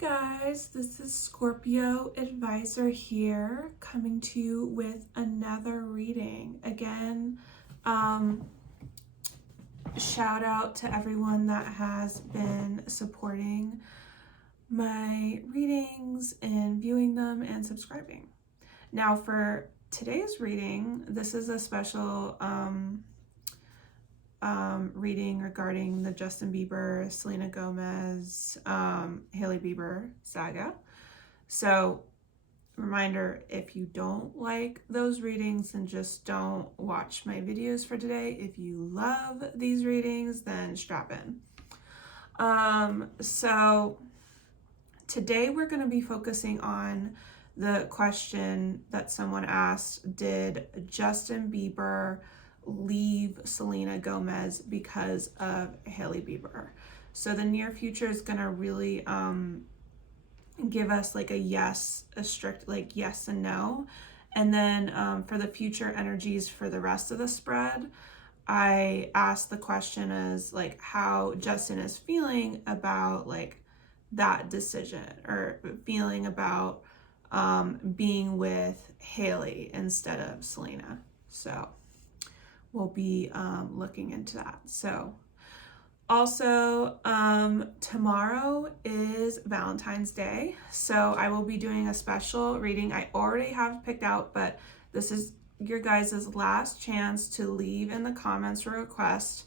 Guys, this is Scorpio Advisor here, coming to you with another reading. Again, shout out to everyone that has been supporting my readings and viewing them and subscribing. Now for today's reading, this is a special reading regarding the Justin Bieber, Selena Gomez, Hailey Bieber saga. So, reminder, if you don't like those readings, then just don't watch my videos for today. If you love these readings, then strap in. So today we're going to be focusing on the question that someone asked: did Justin Bieber leave Selena Gomez because of Hailey Bieber? So the near future is going to really give us like a strict like yes and no. And then for the future energies for the rest of the spread, I asked the question as like how Justin is feeling about like that decision, or feeling about being with Hailey instead of Selena. So we'll be looking into that. So also tomorrow is Valentine's Day, so I will be doing a special reading. I already have picked out, but this is your guys' last chance to leave in the comments a request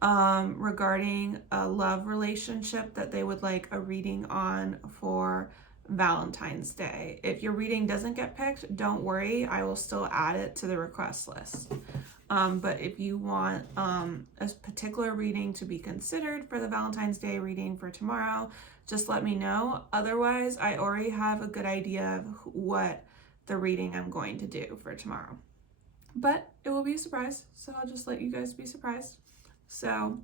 regarding a love relationship that they would like a reading on for Valentine's Day. If your reading doesn't get picked, don't worry, I will still add it to the request list. But if you want a particular reading to be considered for the Valentine's Day reading for tomorrow, just let me know. Otherwise, I already have a good idea of what the reading I'm going to do for tomorrow. But it will be a surprise, so I'll just let you guys be surprised. So,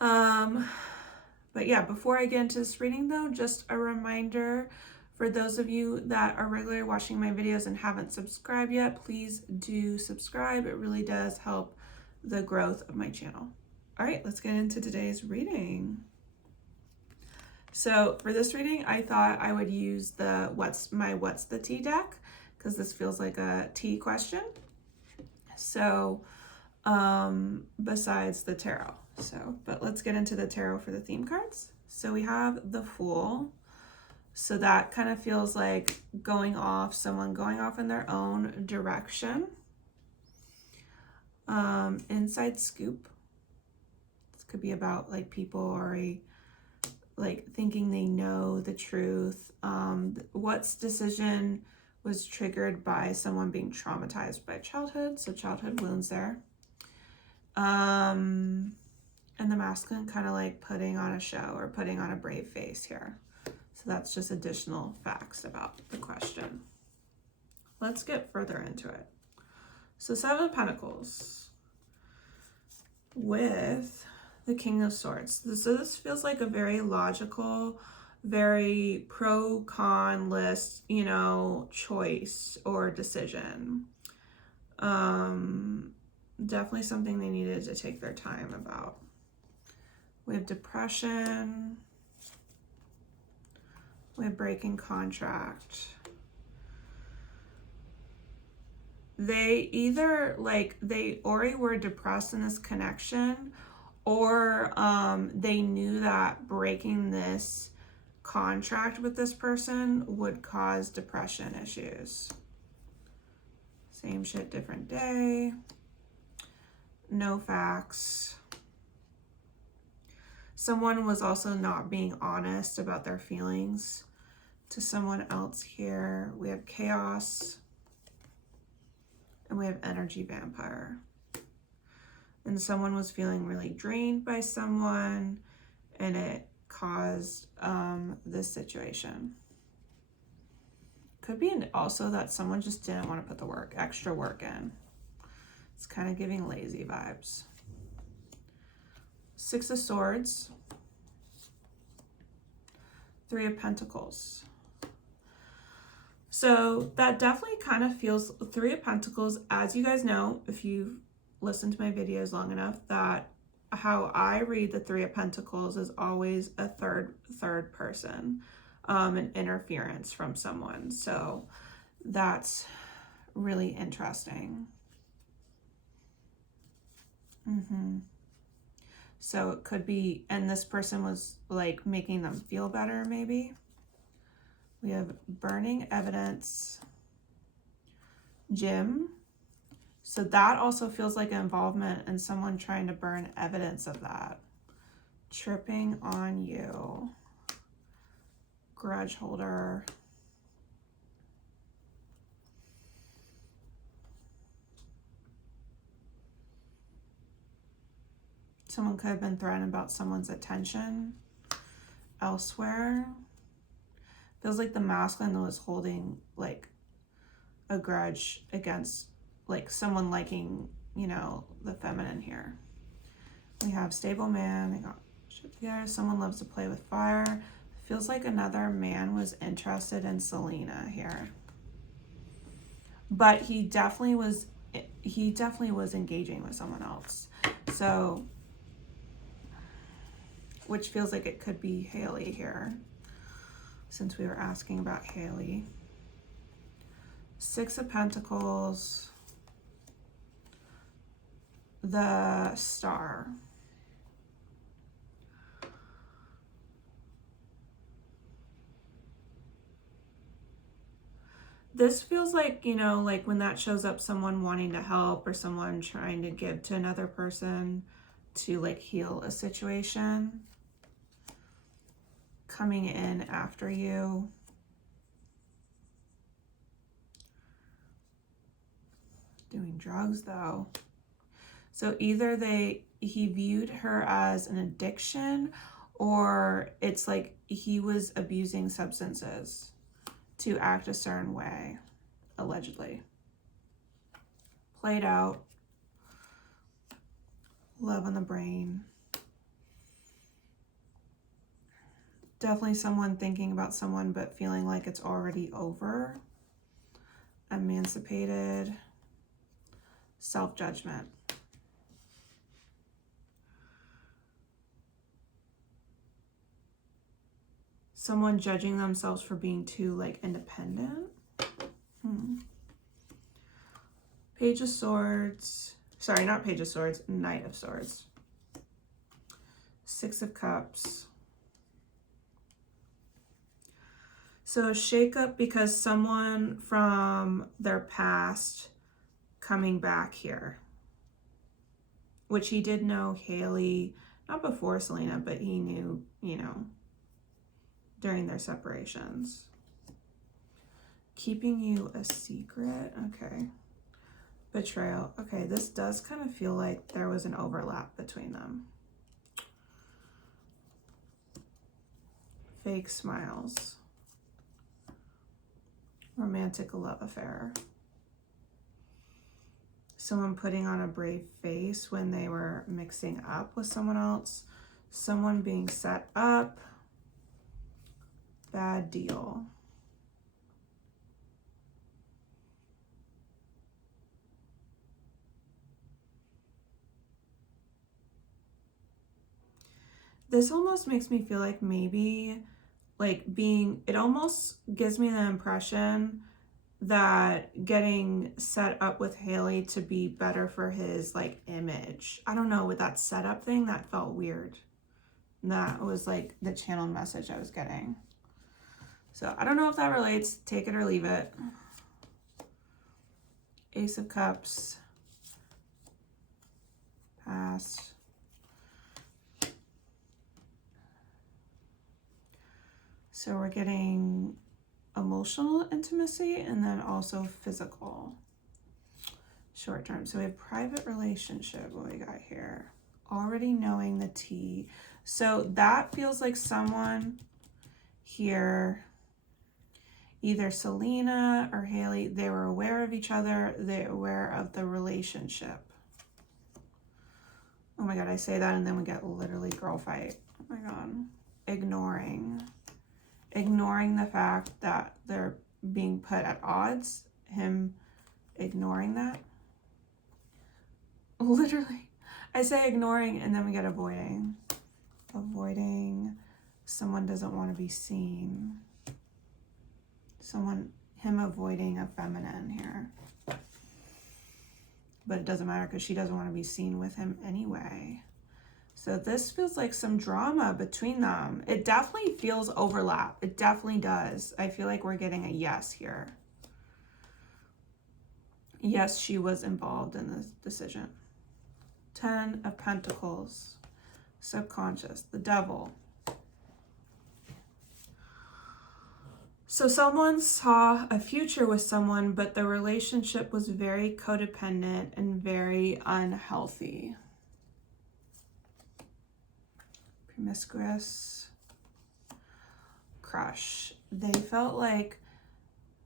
but yeah, before I get into this reading though, just a reminder for those of you that are regularly watching my videos and haven't subscribed yet, please do subscribe. It really does help the growth of my channel. All right, let's get into today's reading. So for this reading, I thought I would use the What's the Tea deck, because this feels like a tea question. So besides the tarot. But let's get into the tarot for the theme cards. So we have the Fool. So that kind of feels like someone going off in their own direction. Inside Scoop. This could be about like people already like thinking they know the truth. What's decision was triggered by someone being traumatized by childhood. So childhood wounds there. And the masculine kind of like putting on a show or putting on a brave face here. So that's just additional facts about the question. Let's get further into it. So 7 of Pentacles with the King of Swords. So this feels like a very logical, very pro-con list, choice or decision. Definitely something they needed to take their time about. We have depression. We have breaking contract. They either they already were depressed in this connection, or they knew that breaking this contract with this person would cause depression issues. Same shit, different day. No facts. Someone was also not being honest about their feelings to someone else here. We have chaos. And we have energy vampire. And someone was feeling really drained by someone, and it caused this situation. Could be also that someone just didn't want to put the extra work in. It's kind of giving lazy vibes. 6 of Swords. 3 of Pentacles. So that definitely kind of feels 3 of Pentacles. As you guys know, if you've listened to my videos long enough, that how I read the Three of Pentacles is always a third person, an interference from someone. So that's really interesting. So it could be, and this person was like making them feel better, maybe. We have burning evidence, Jim. So that also feels like an involvement in someone trying to burn evidence of that. Tripping on you, grudge holder. Someone could have been threatened about someone's attention elsewhere. Feels like the masculine was holding like a grudge against like someone liking, you know, the feminine here. We have stable man. They got shit together. Someone loves to play with fire. Feels like another man was interested in Selena here. But he definitely was engaging with someone else. So, which feels like it could be Hailey here, since we were asking about Hailey. Six of Pentacles, the Star. This feels like, you know, like when that shows up, someone wanting to help or someone trying to give to another person to like heal a situation. Coming in after you. Doing drugs though. So either he viewed her as an addiction, or it's like he was abusing substances to act a certain way, allegedly. Played out. Love on the brain. Definitely someone thinking about someone but feeling like it's already over. Emancipated. Self-judgment. Someone judging themselves for being too like independent. Page of Swords. Sorry, not Page of Swords. Knight of Swords. Six of Cups. So shake up because someone from their past coming back here. Which he did know Hailey, not before Selena, but he knew, you know, during their separations. Keeping you a secret. Okay. Betrayal. Okay, this does kind of feel like there was an overlap between them. Fake smiles. Romantic love affair. Someone putting on a brave face when they were mixing up with someone else. Someone being set up. Bad deal. This almost makes me feel like maybe it almost gives me the impression that getting set up with Hailey to be better for his like image. I don't know, with that setup thing, that felt weird. That was like the channeled message I was getting. So I don't know if that relates. Take it or leave it. Ace of Cups. Pass. So we're getting emotional intimacy and then also physical. Short term. So we have private relationship. What we got here? Already knowing the tea. So that feels like someone here, either Selena or Hailey, they were aware of each other. They're aware of the relationship. Oh my God, I say that and then we get literally girl fight. Oh my God. Ignoring the fact that they're being put at odds, him ignoring that. Literally, I say ignoring and then we get avoiding. Avoiding, someone doesn't want to be seen. Him avoiding a feminine here. But it doesn't matter because she doesn't want to be seen with him anyway. So this feels like some drama between them. It definitely feels overlap. It definitely does. I feel like we're getting a yes here. Yes, she was involved in this decision. 10 of Pentacles. Subconscious. The devil. So someone saw a future with someone, but the relationship was very codependent and very unhealthy. Promiscuous. Crush. They felt like,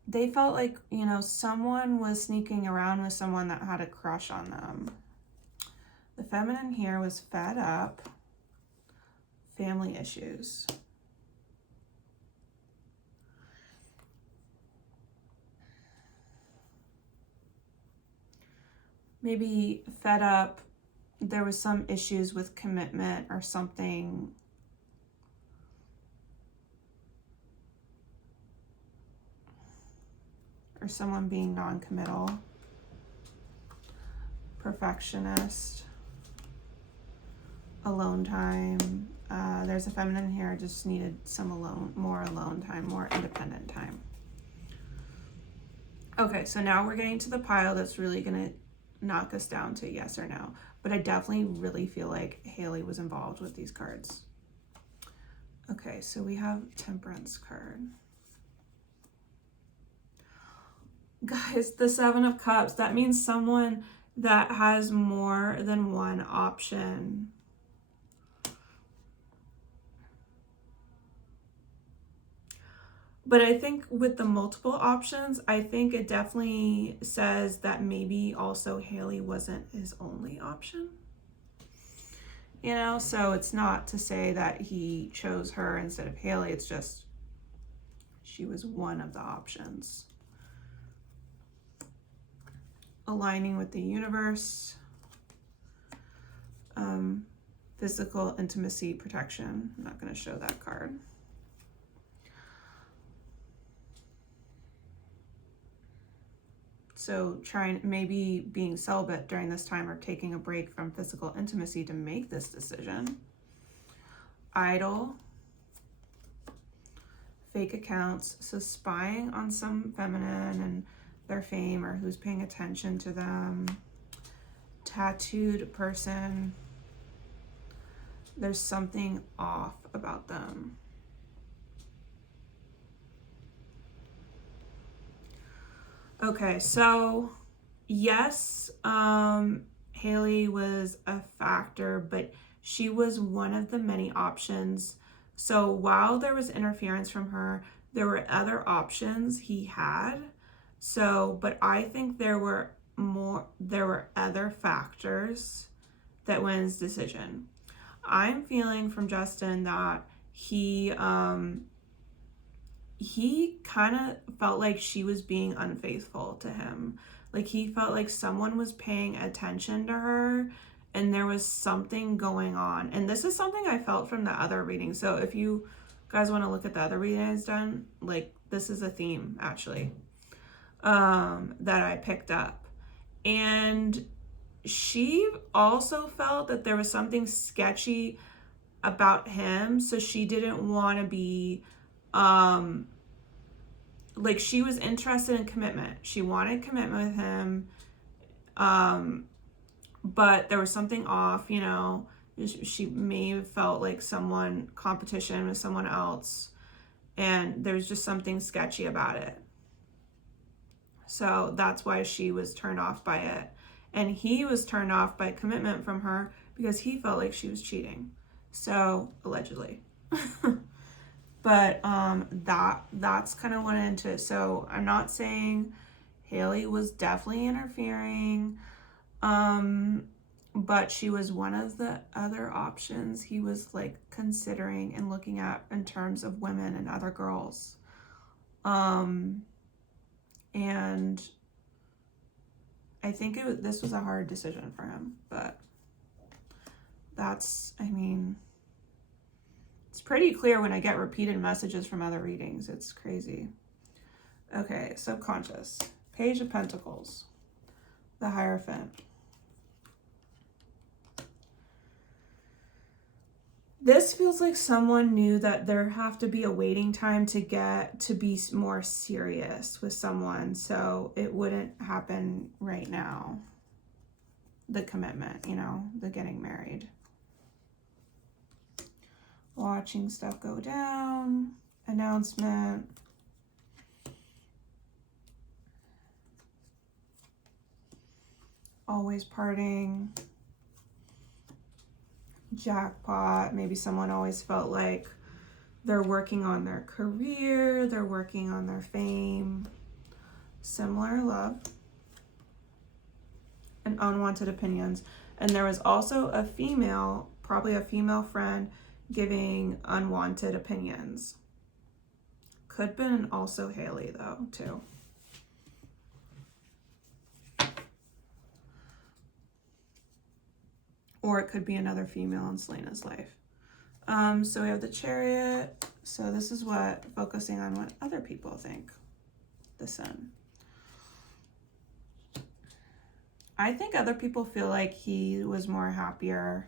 you know, someone was sneaking around with someone that had a crush on them. The feminine here was fed up. Family issues. Maybe fed up, there was some issues with commitment or something. Or someone being non-committal. Perfectionist. Alone time. There's a feminine here, just needed some more alone time, more independent time. Okay, so now we're getting to the pile that's really gonna knock us down to yes or no. But I definitely really feel like Hailey was involved with these cards. Okay, so we have Temperance card. Guys, the 7 of Cups, that means someone that has more than one option. But I think with the multiple options, I think it definitely says that maybe also Hailey wasn't his only option. You know, so it's not to say that he chose her instead of Hailey. It's just she was one of the options. Aligning with the universe. Physical intimacy, protection. I'm not going to show that card. So maybe being celibate during this time or taking a break from physical intimacy to make this decision. Idol. Fake accounts. So spying on some feminine and their fame or who's paying attention to them. Tattooed person. There's something off about them. Okay, so yes, Hailey was a factor, but she was one of the many options. So while there was interference from her, there were other options he had. So, but I think there were other factors that went his decision. I'm feeling from Justin that he kind of felt like she was being unfaithful to him. Like he felt like someone was paying attention to her and there was something going on. And this is something I felt from the other reading. So if you guys want to look at the other readings done, like this is a theme actually that I picked up. And she also felt that there was something sketchy about him, so she didn't want to be like she was interested in commitment. She wanted commitment with him, but there was something off, you know. She may have felt like competition with someone else, and there's just something sketchy about it. So that's why she was turned off by it. And he was turned off by commitment from her because he felt like she was cheating. So, allegedly. But that's kind of went into it. So I'm not saying Hailey was definitely interfering, but she was one of the other options he was like considering and looking at in terms of women and other girls. And I think this was a hard decision for him, but that's, I mean, it's pretty clear when I get repeated messages from other readings. It's crazy. Okay, subconscious. Page of Pentacles. The Hierophant. This feels like someone knew that there have to be a waiting time to get to be more serious with someone, so it wouldn't happen right now. The commitment, you know, the getting married. Watching stuff go down. Announcement. Always parting. Jackpot. Maybe someone always felt like they're working on their career, they're working on their fame. Similar love. And unwanted opinions. And there was also a female, probably a female friend, giving unwanted opinions. Could have been also Hailey though, too. Or it could be another female in Selena's life. So we have the Chariot. So this is what, focusing on what other people think. The Sun. I think other people feel like he was more happier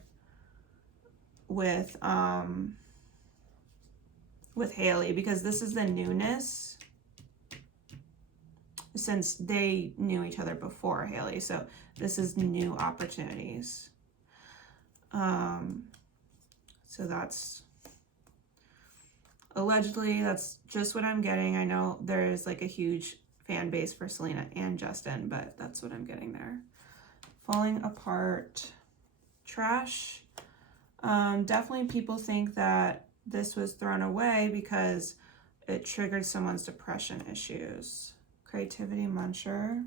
with Hailey, because this is the newness, since they knew each other before Hailey. So this is new opportunities. So that's allegedly, that's just what I'm getting. I know there's like a huge fan base for Selena and Justin, but that's what I'm getting there. Falling apart. Trash. Definitely people think that this was thrown away because it triggered someone's depression issues. Creativity muncher.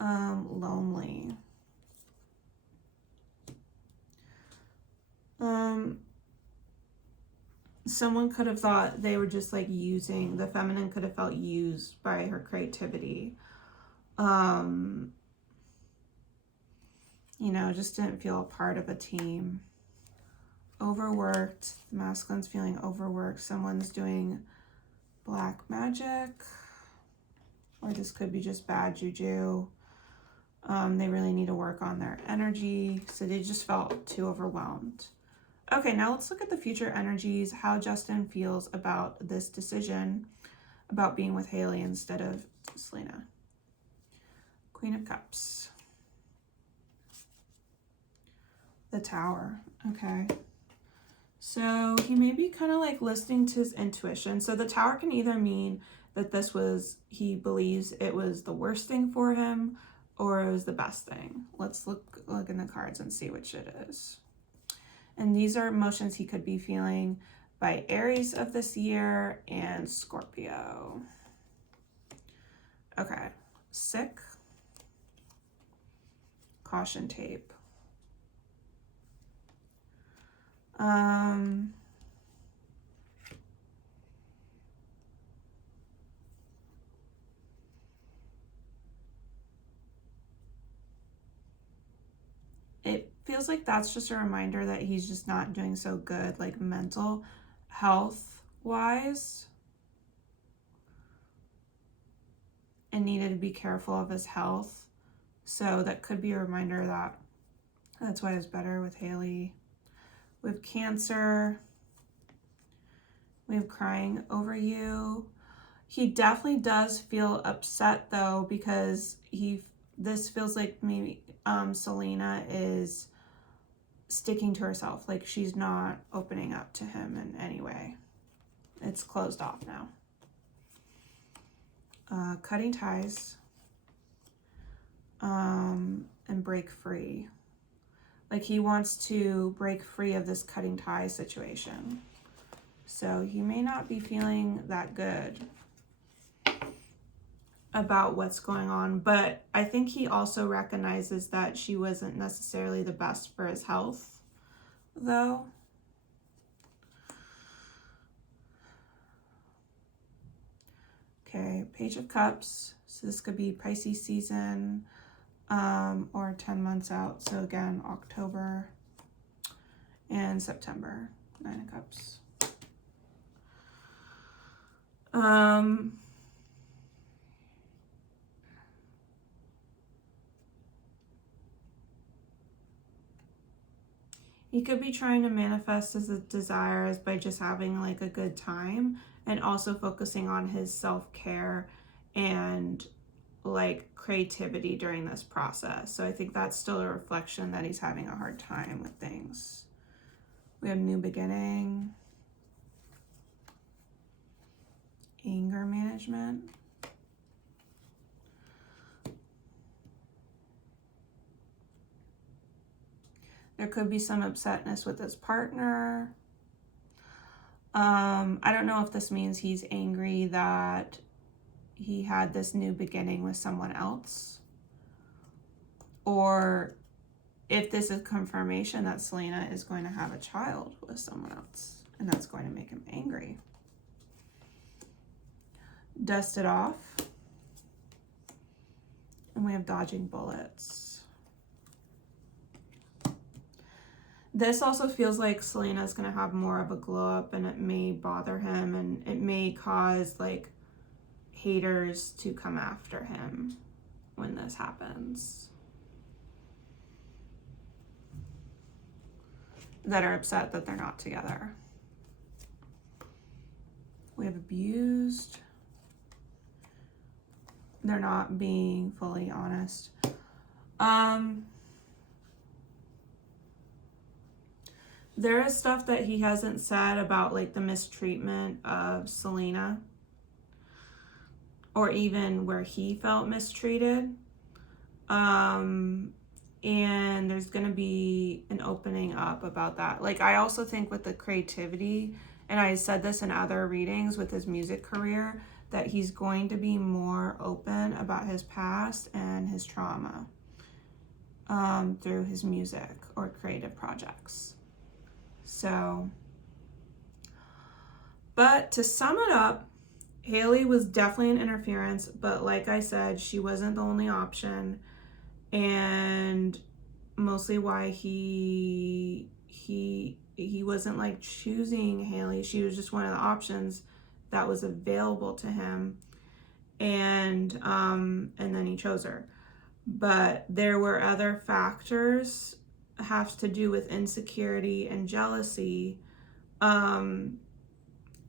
Lonely. Someone could have thought they were just like using, the feminine could have felt used by her creativity. You know, just didn't feel a part of a team. Overworked. The masculine's feeling overworked. Someone's doing black magic. Or this could be just bad juju. They really need to work on their energy. So they just felt too overwhelmed. Okay, now let's look at the future energies, how Justin feels about this decision about being with Hailey instead of Selena. Queen of Cups. The Tower. Okay. So he may be kind of like listening to his intuition. So the Tower can either mean that this was, he believes it was the worst thing for him, or it was the best thing. Let's look in the cards and see which it is. And these are emotions he could be feeling by Aries of this year and Scorpio. Okay. Sick. Caution tape. It feels like that's just a reminder that he's just not doing so good, like mental health wise, and needed to be careful of his health. So that could be a reminder that that's why it's better with Hailey. We have Cancer. We have crying over you. He definitely does feel upset though, because this feels like maybe Selena is sticking to herself, like she's not opening up to him in any way. It's closed off now. Cutting ties. And break free. Like he wants to break free of this cutting tie situation. So he may not be feeling that good about what's going on, but I think he also recognizes that she wasn't necessarily the best for his health, though. Okay, Page of Cups. So this could be Pisces season, or 10 months out. So again, October. and September. 9 of Cups. He could be trying to manifest his desires by just having like a good time and also focusing on his self-care and like creativity during this process. So I think that's still a reflection that he's having a hard time with things. We have new beginning, anger management. There could be some upsetness with his partner. I don't know if this means he's angry that he had this new beginning with someone else, or if this is confirmation that Selena is going to have a child with someone else, and that's going to make him angry. Dust it off. And we have dodging bullets. This also feels like Selena's going to have more of a glow up, and it may bother him, and it may cause like haters to come after him when this happens, that are upset that they're not together. We have abused. They're not being fully honest. There is stuff that he hasn't said about like the mistreatment of Selena, or even where he felt mistreated. And there's going to be an opening up about that. Like, I also think with the creativity, and I said this in other readings with his music career, that he's going to be more open about his past and his trauma through his music or creative projects. So, but to sum it up, Hailey was definitely an interference, but like I said, she wasn't the only option, and mostly why he wasn't like choosing Hailey. She was just one of the options that was available to him, and then he chose her. But there were other factors, have to do with insecurity and jealousy,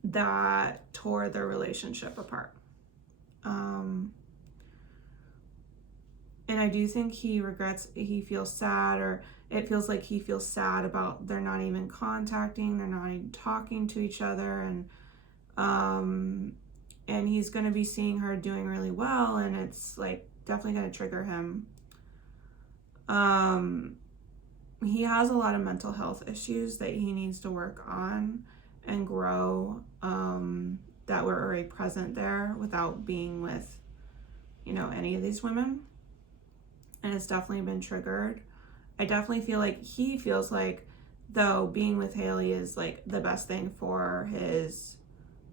that tore their relationship apart. And I do think he feels sad, or it feels like he feels sad about they're not even contacting, they're not even talking to each other, and he's going to be seeing her doing really well, and it's like definitely going to trigger him. He has a lot of mental health issues that he needs to work on and grow, that were already present there without being with, any of these women. And it's definitely been triggered. I definitely feel like he feels like, though, being with Hailey is like the best thing for his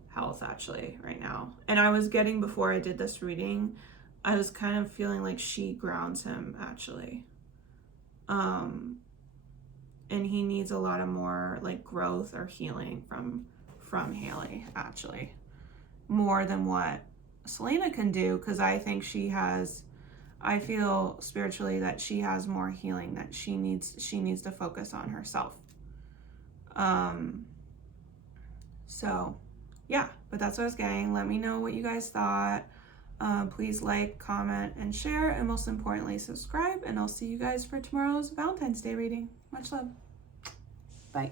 health actually right now. And I was getting, before I did this reading, I was kind of feeling like she grounds him actually. And he needs a lot of more like growth or healing from Hailey actually, more than what Selena can do, because I think I feel spiritually that she has more healing that she needs to focus on herself. So yeah, but that's what I was getting. Let me know what you guys thought. Please like, comment, and share, and most importantly, subscribe, and I'll see you guys for tomorrow's Valentine's Day reading. Much love. Bye.